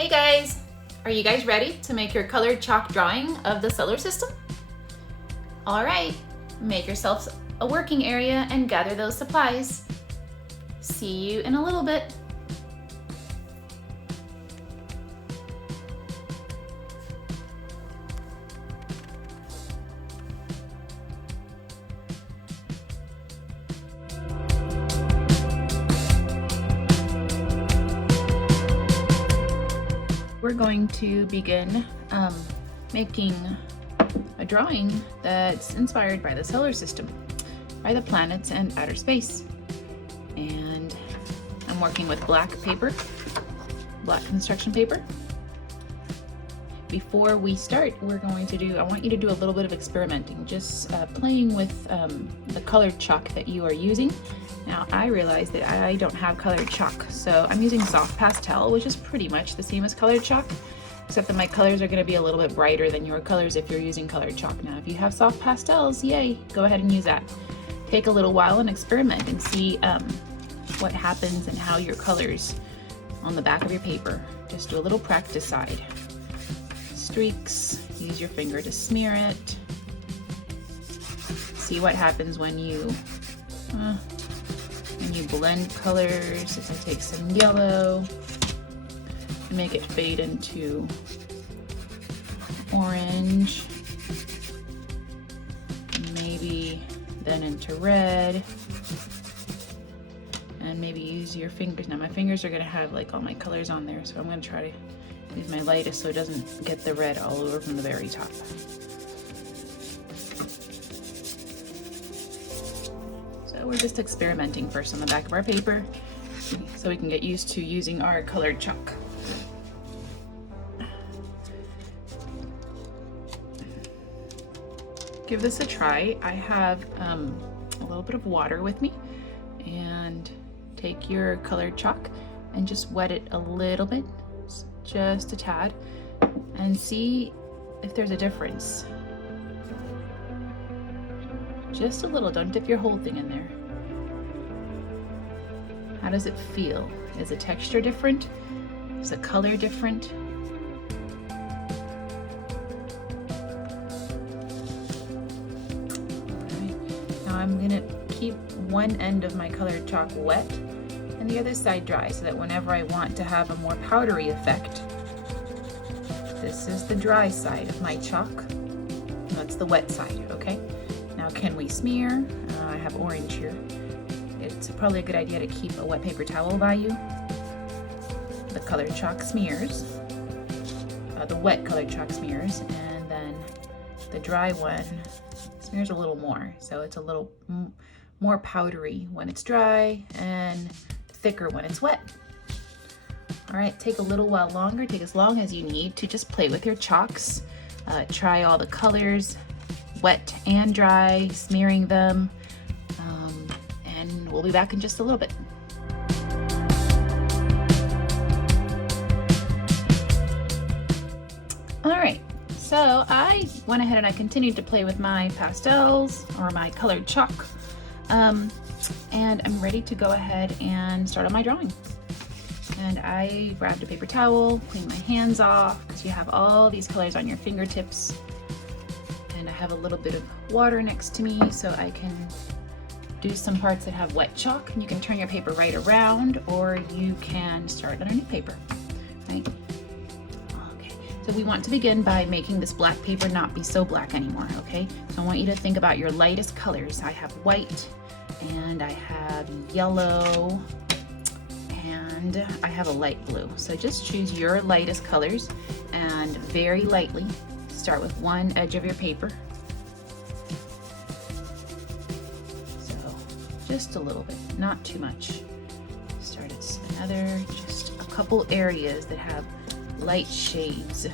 Hey guys! Are you guys ready to make your colored chalk drawing of the solar system? Alright, make yourselves a working area and gather those supplies. See you in a little bit. We're going to begin making a drawing that's inspired by the solar system, by the planets and outer space. And I'm working with black paper, black construction paper. Before we start, I want you to do a little bit of experimenting, just playing with the colored chalk that you are using. Now, I realize that I don't have colored chalk, so I'm using soft pastel, which is pretty much the same as colored chalk, except that my colors are going to be a little bit brighter than your colors if you're using colored chalk. Now, if you have soft pastels, yay, go ahead and use that. Take a little while and experiment and see what happens and how your colors on the back of your paper. Just do a little practice side. Streaks, use your finger to smear it. See what happens when you blend colors. If I take some yellow and make it fade into orange, maybe then into red, and maybe use your fingers. Now my fingers are going to have like all my colors on there, so I'm going to try to use my lightest so it doesn't get the red all over from the very top. So we're just experimenting first on the back of our paper so we can get used to using our colored chalk. Give this a try. I have a little bit of water with me, and take your colored chalk and just wet it a little bit, just a tad, and see if there's a difference. Just a little, don't dip your whole thing in there. How does it feel? Is the texture different? Is the color different? Now I'm gonna keep one end of my colored chalk wet and the other side dry, so that whenever I want to have a more powdery effect, this is the dry side of my chalk. That's the wet side, okay? Now can we smear? I have orange here. It's probably a good idea to keep a wet paper towel by you. The colored chalk smears, the wet colored chalk smears, and then the dry one smears a little more, so it's a little more powdery when it's dry and thicker when it's wet. All right, take a little while longer, take as long as you need to just play with your chalks. Try all the colors, wet and dry, smearing them, and we'll be back in just a little bit. All right, so I went ahead and I continued to play with my pastels or my colored chalk, and I'm ready to go ahead and start on my drawing. And I grabbed a paper towel, cleaned my hands off, because you have all these colors on your fingertips. And I have a little bit of water next to me so I can do some parts that have wet chalk. And you can turn your paper right around, or you can start on a new paper, right? Okay, so we want to begin by making this black paper not be so black anymore, okay? So I want you to think about your lightest colors. I have white, and I have yellow, and I have a light blue. So just choose your lightest colors and very lightly start with one edge of your paper. So just a little bit, not too much. Start at another, just a couple areas that have light shades.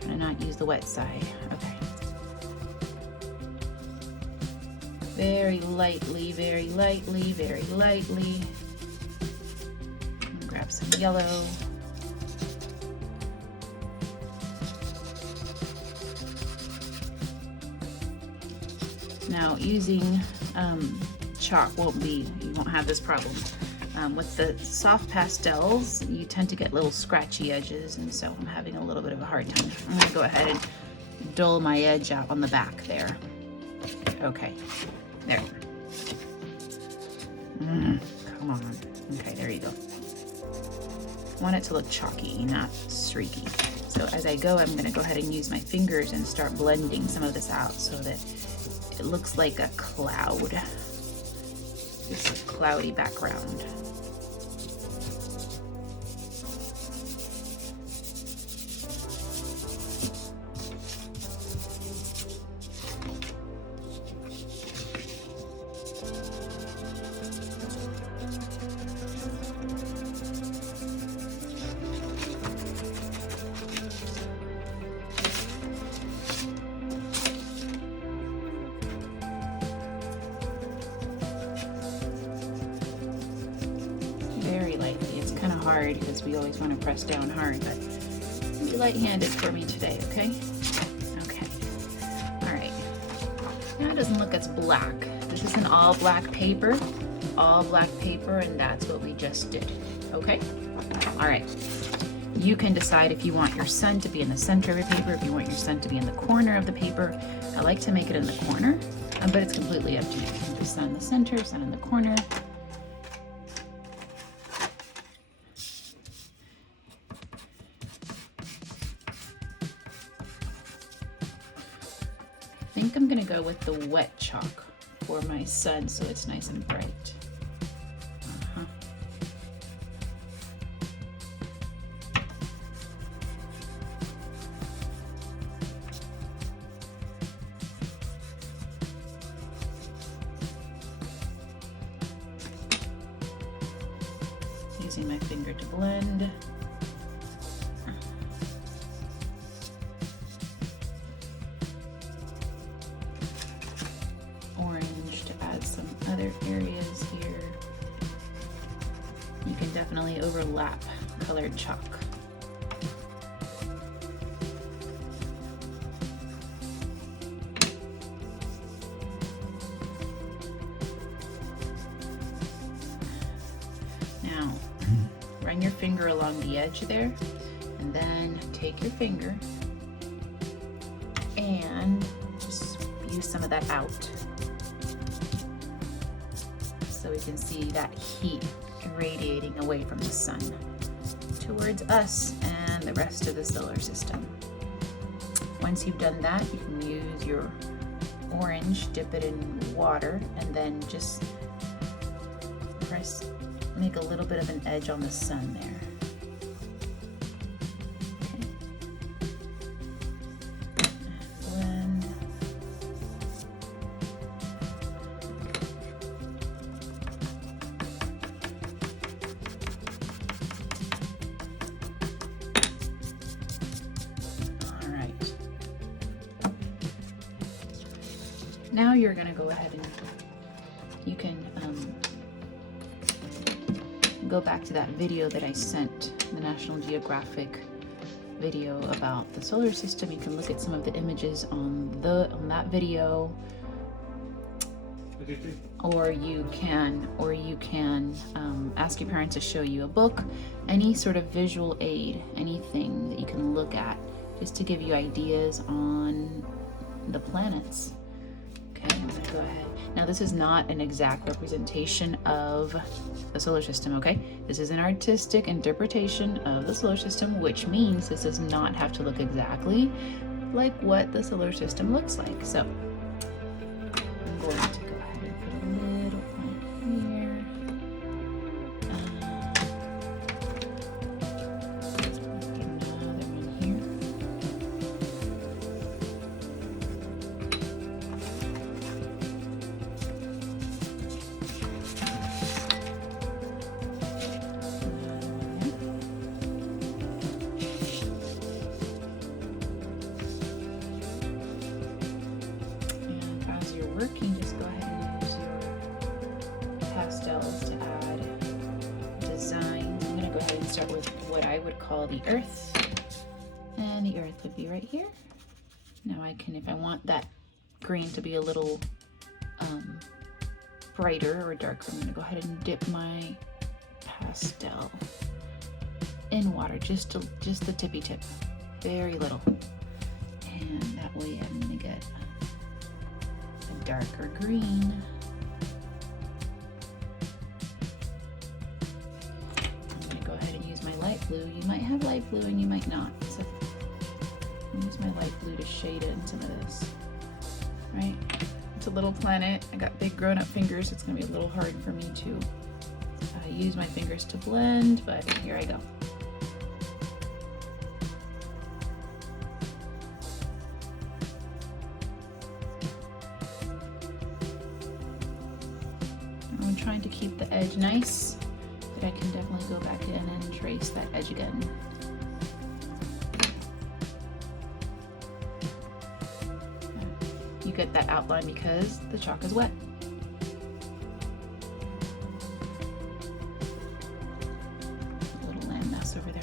Try to not use the wet side. Okay. Very lightly, very lightly, very lightly. Grab some yellow. Now using chalk you won't have this problem. With the soft pastels, you tend to get little scratchy edges, and so I'm having a little bit of a hard time. I'm gonna go ahead and dull my edge out on the back there. Okay, there. Come on. Okay, there you go. I want it to look chalky, not streaky. So as I go, I'm gonna go ahead and use my fingers and start blending some of this out so that it looks like a cloud. This cloudy background. Very lightly. It's kind of hard because we always want to press down hard, but be light-handed for me today, okay? Okay. All right. Now it doesn't look as black. This is an all black paper, and that's what we just did, okay? All right. You can decide if you want your sun to be in the center of your paper, if you want your sun to be in the corner of the paper. I like to make it in the corner, but it's completely up to you. You can do sun in the center, sun in the corner. I think I'm gonna go with the wet chalk for my sun so it's nice and bright. Using my finger to blend. Orange to add some other areas here. You can definitely overlap colored chalk. Now, run your finger along the edge there, and then take your finger and just use some of that out so we can see that heat radiating away from the sun towards us and the rest of the solar system. Once you've done that, you can use your orange, dip it in water, and then just make a little bit of an edge on the sun there. Okay. Blend. All right. Now you're going to go ahead and you can go back to that video that I sent, the National Geographic video about the solar system. You can look at some of the images on that video, or you can ask your parents to show you a book, any sort of visual aid, anything that you can look at just to give you ideas on the planets. Okay, I'm gonna go ahead. Now this is not an exact representation of the solar system, okay? This is an artistic interpretation of the solar system, which means this does not have to look exactly like what the solar system looks like. So I'm going to go ahead and put a little on here. Another one here. Working, just go ahead and use your pastels to add designs. I'm going to go ahead and start with what I would call the earth, and the earth would be right here. Now I can, if I want that green to be a little brighter or darker, I'm going to go ahead and dip my pastel in water, just the tippy tip, very little. And that way I'm gonna get a darker green. I'm gonna go ahead and use my light blue. You might have light blue and you might not. So I'll use my light blue to shade in some of this, right? It's a little planet. I got big grown-up fingers. It's gonna be a little hard for me to use my fingers to blend, but here I go. I'm trying to keep the edge nice, but I can definitely go back in and trace that edge again. You get that outline because the chalk is wet. A little landmass over there.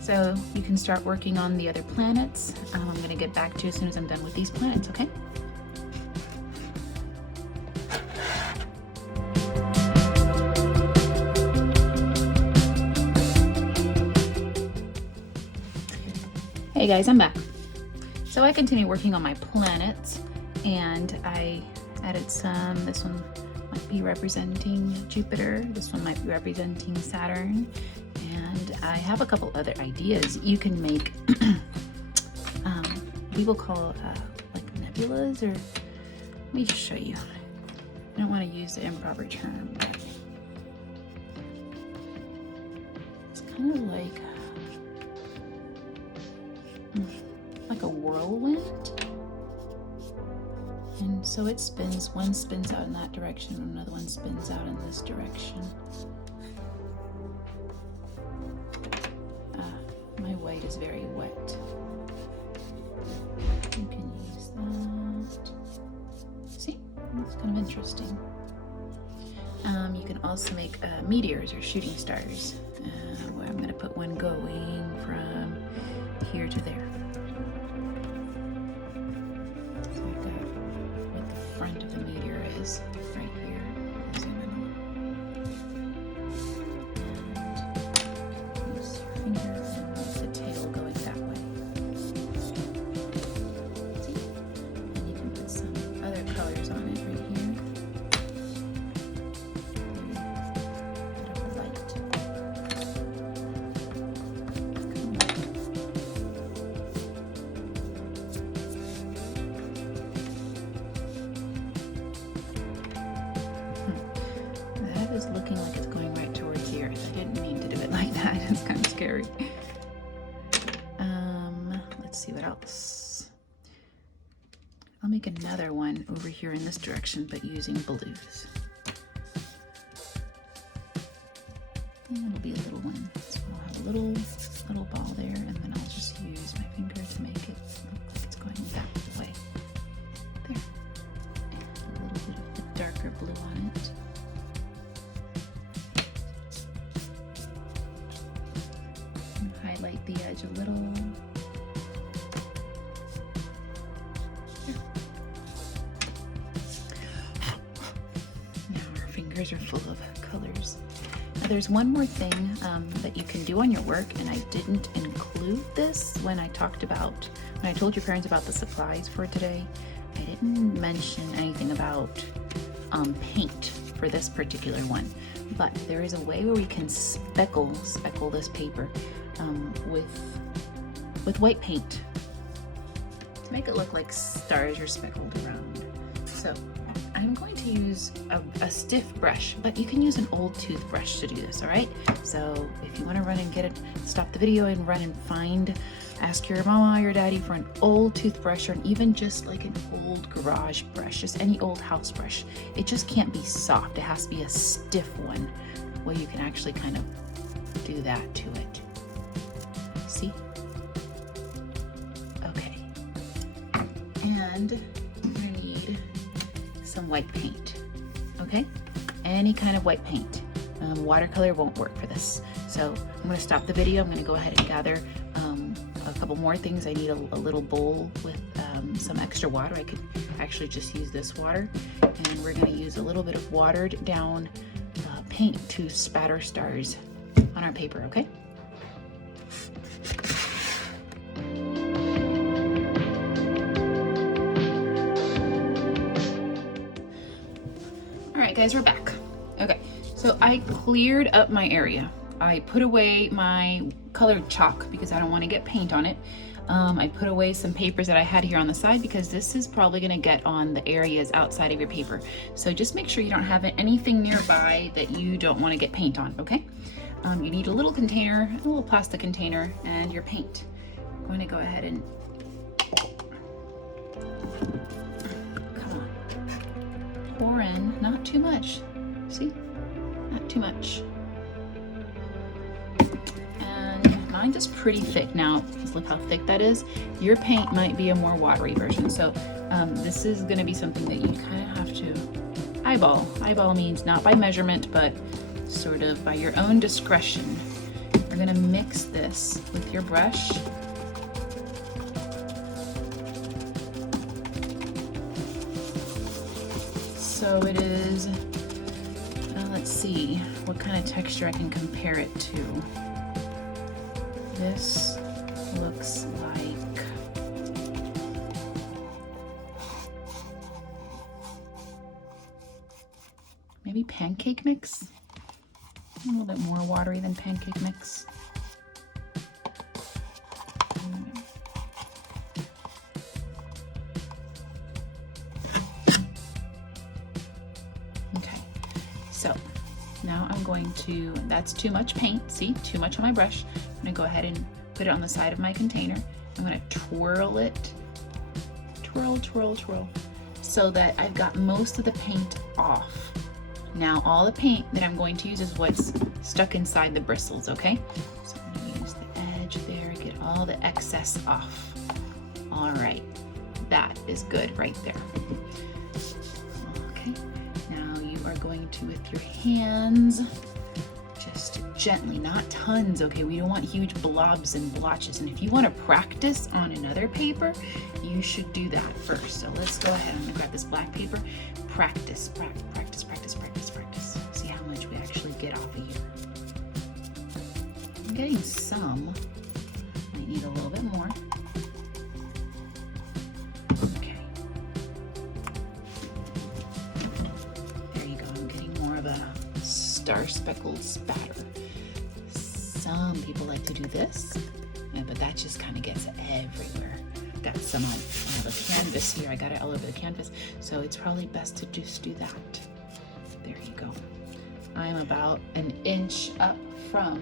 So you can start working on the other planets. I'm going to get back to you as soon as I'm done with these planets, okay? Hey guys, I'm back. So I continue working on my planets, and I added some. This one might be representing Jupiter. This one might be representing Saturn. And I have a couple other ideas. You can make, we will call like nebulas, or let me just show you. I don't want to use the improper term, but it's kind of like a whirlwind. And so it spins, one spins out in that direction, and another one spins out in this direction. My white is very wet. You can use that. See, it's kind of interesting. You can also make meteors or shooting stars. Where I'm going to put one going from here to there. So I've got what the front of the meteor is right here. Zoom in. And use your finger and the tail going that way. See? And you can put some other colors on it right here. Is looking like it's going right towards the earth. I didn't mean to do it like that. It's kind of scary. Let's see what else. I'll make another one over here in this direction, but using blues. And it'll be a little one. So I'll have a little ball there, and then I'll just use my finger to make it look like it's going that way. There. And a little bit of the darker blue on it. Highlight the edge a little. There. Now our fingers are full of colors. Now there's one more thing that you can do on your work, and I didn't include this when I told your parents about the supplies for today. I didn't mention anything about paint for this particular one, but there is a way where we can speckle this paper with white paint to make it look like stars are speckled around. So I'm going to use a stiff brush, but you can use an old toothbrush to do this, all right? So if you want to run and get it, stop the video and run and ask your mama or your daddy for an old toothbrush, or even just like an old garage brush, just any old house brush. It just can't be soft. It has to be a stiff one where you can actually kind of do that to it. See? Okay. And you're gonna need some white paint, okay? Any kind of white paint. Watercolor won't work for this. So I'm gonna stop the video. I'm gonna go ahead and gather a couple more things. I need a little bowl with some extra water, I could actually just use this water. And we're gonna use a little bit of watered down paint to spatter stars on our paper, okay? All right, guys, we're back. Okay, so I cleared up my area. I put away my colored chalk because I don't want to get paint on it. I put away some papers that I had here on the side because this is probably going to get on the areas outside of your paper. So just make sure you don't have anything nearby that you don't want to get paint on, okay? You need a little container, a little plastic container, and your paint. I'm going to go ahead and come on, pour in, not too much. See, not too much. And mine is pretty thick now. Just look how thick that is. Your paint might be a more watery version. So this is going to be something that you kind of have to eyeball. Eyeball means not by measurement, but sort of by your own discretion. We're going to mix this with your brush. So it is, let's see what kind of texture I can compare it to. This looks like maybe pancake mix. A little bit more watery than pancake mix. Okay, so now I'm going to, that's too much paint, see, too much on my brush. I'm gonna go ahead and put it on the side of my container. I'm gonna twirl it, twirl, twirl, twirl, so that I've got most of the paint off. Now all the paint that I'm going to use is what's stuck inside the bristles, okay? So I'm gonna use the edge there, get all the excess off. All right, that is good right there. Okay, now you are going to, with your hands, just gently, not tons, okay? We don't want huge blobs and blotches. And if you want to practice on another paper, you should do that first. So let's go ahead. I'm gonna grab this black paper. Practice, practice, practice, practice, practice. See how much we actually get off of here. I'm getting some. Might need a little bit more. Okay. There you go. I'm getting more of a star speckled spatter. Some people like to do this, but that just kind of gets everywhere. Got some on the canvas here. I got it all over the canvas, so it's probably best to just do that. There you go. I'm about an inch up from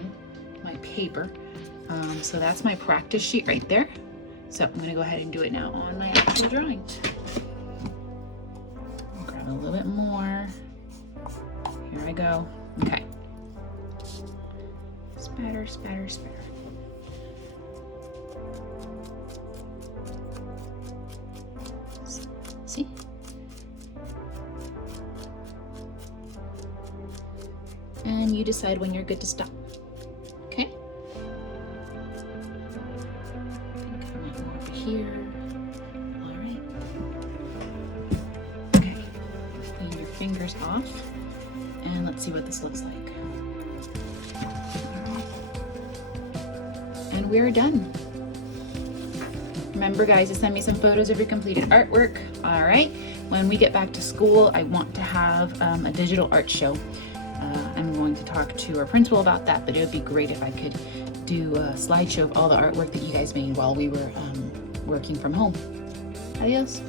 my paper, so that's my practice sheet right there. So I'm going to go ahead and do it now on my actual drawing. I'll grab a little bit more. Here I go. Okay. Spatter, spatter, spatter. See? And you decide when you're good to stop. Okay? Come on over here. All right. Okay. Clean your fingers off. And let's see what this looks like. And we're done. Remember, guys, to send me some photos of your completed artwork. All right. When we get back to school, I want to have a digital art show. I'm going to talk to our principal about that, but it would be great if I could do a slideshow of all the artwork that you guys made while we were working from home. Adios.